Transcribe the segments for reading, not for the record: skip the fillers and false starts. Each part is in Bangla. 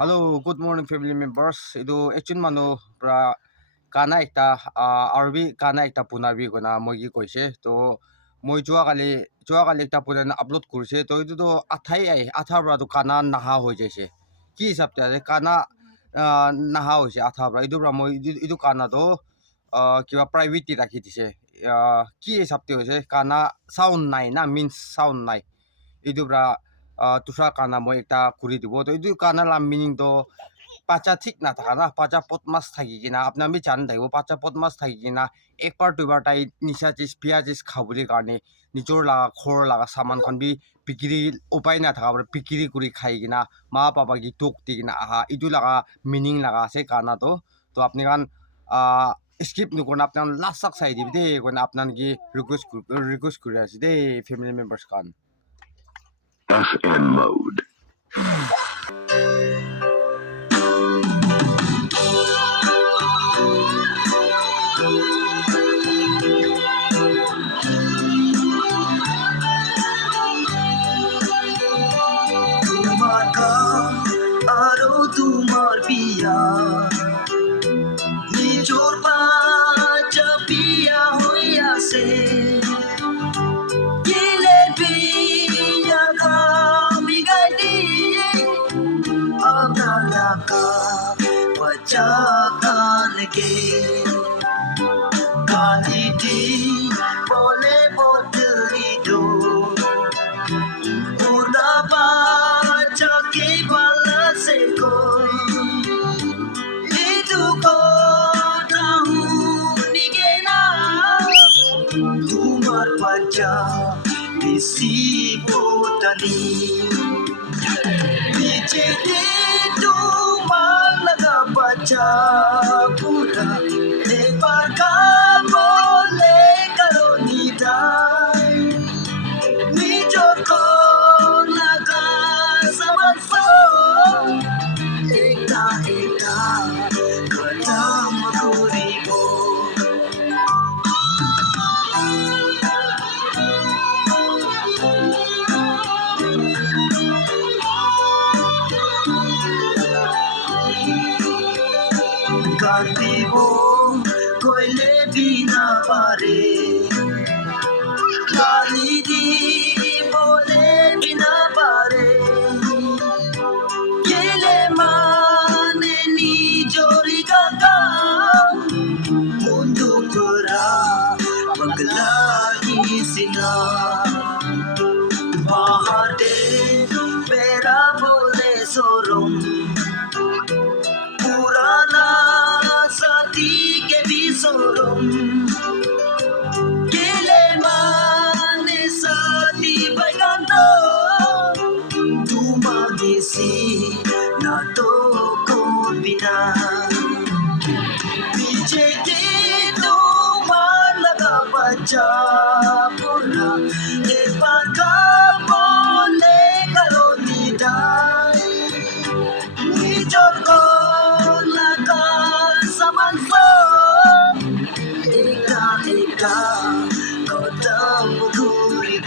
Hello, good morning family members. Itu actually mano pra kana ekta RB kana ekta punabi kona moi ki koise to moi joa kali ekta punan upload kurse to itu to athai ai atha bra to kana naha hoi jaise ki hisab te kana naha hoise atha bra itu bra moi itu kana to kiba private ti rakhi dise ki hisab te hoise kana sound nai na means sound nai itu bra tusra kana moi ekta kuri dibo to itu kana la meaning to pacha ঠিক না থাকা না পাচা পট মাছ থাকি কিনা আপনার আমি জান থাকিব পাচা পট মাছ থাকি কিনা একবার দুইবার তাই নিচা চিজ পিয়া চিজ খাবলৈ কাৰণে নিজৰ লাগা খৰ লাগা সামান খন বি বিক্ৰী উপায় না থাকা বিক্ৰী কৰি খাই কিনা মা পাপা কি তোক দি কিনা আহা ইটো লাগা মিনিং লাগা আছে কানাটো তো আপনি কান স্কিপ নকৰনা আপনার লাস্ট তক চাই দিবি দেই কোন আপনার কি রিকোয়েস্ট কৰি আছে দেই ফ্যামিলি মেম্বার্স কান FN mode. তোমার বিয়া নিজর বাচ্চা বিয়া হইয়াছে গিলে বিয়া গামি গাইলি আপনার বাচ্চা কানকে কালিটি বলে বদলিতো উড়া বাচ্চা কে বালা সে কো তোমার বাচ্চা বেশি বোতানি বিচেতে তোমার লাগা বাচ্চা পুরা এবার বলে কারো নিদাই নিজর লাগা সমান এটা খতম করিব কান্দিব কইলে বিনা পারে গালি দি বলে বিনা পারে গেলে মানে নিজরি গাগা বন্ধু করা পগলা সিনা বাহারে বেড়া বলে সরম पुराना साथी के भी सोरम केले माने साथी बैगानो तुम्हारी सी ना तो को बिना पीछे के तुम्हार लगा बच्चा पूरा एक बार का बोले करो निदाई নিজর লাগা সমান এটা কদম ঘুরিব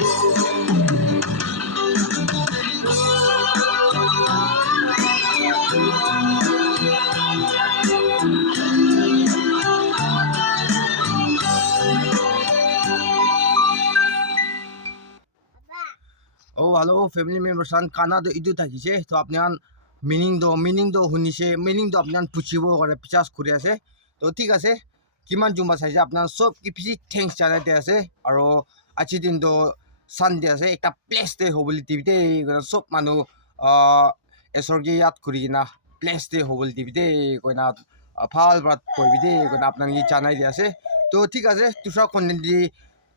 Oh, hello, family members. Kana do idu থাকিছে তো আপনার মিনিং do শুনিছে মিনিং do আপনার পুছিব করে পিছাস করে আছে তো ঠিক আছে কিমান জুমা চাইছে আপনার সব কি পিছি থ্যাঙ্কস জানাইতে আছে আৰু আজি দিন do সানডে আছে একটা প্লেস দে হবলি টিভিতে সব মানুহ এসরগে ইয়াত করি না প্লেস দে হবলি টিভিতে কইনা ভাল বাত কইবি দে কইনা আপনার কি জানাই দি আছে তো ঠিক আছে Tusha content the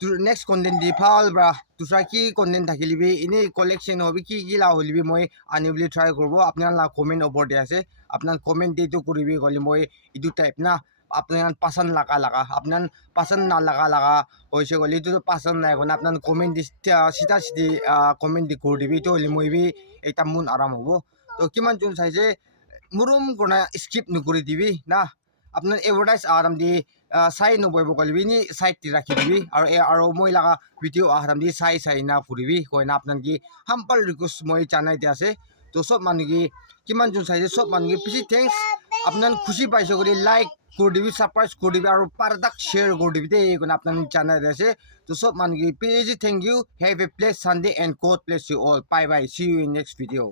next content di phal bra tusra ki content thakilibi ini collection hobi ki la holibi moi anibli try korbo apnar la comment over de ase apnar comment de to koribi goli moi idu type na apnar pasan laga apnar pasan na laga hoise goli to pasan na gona apnar comment di sita sidi comment di koribi to holi moi bi ekta mun aram hobo to kiman jun saise murum kona skip nukuri dibi na আপনার এডভার্টাইজ আরাম দি চাই নবইব কলিবি নি সাইড তি রাখি দিবি আর মই লাগা ভিডিও আরাম দি চাই না ফুরিবি কইনা আপনার কি হাম্পাল রিকোয়েস্ট মই জানাই দি আছে তো সব মানুষ কি কিমান জন চাইছে চব মানুহকে পিছি থেংকস আপোনাক খুশি পাইছে কৰি লাইক কৰি দিবি সাবস্ক্ৰাইব কৰি দিবি আৰু পাৰদাক শ্বেয়াৰ কৰি দিবি দেই কোন আপোনাক জানাই আছে তো সব মানুহকে পিছি thank you have a place Sunday and God bless you all bye bye see you in next video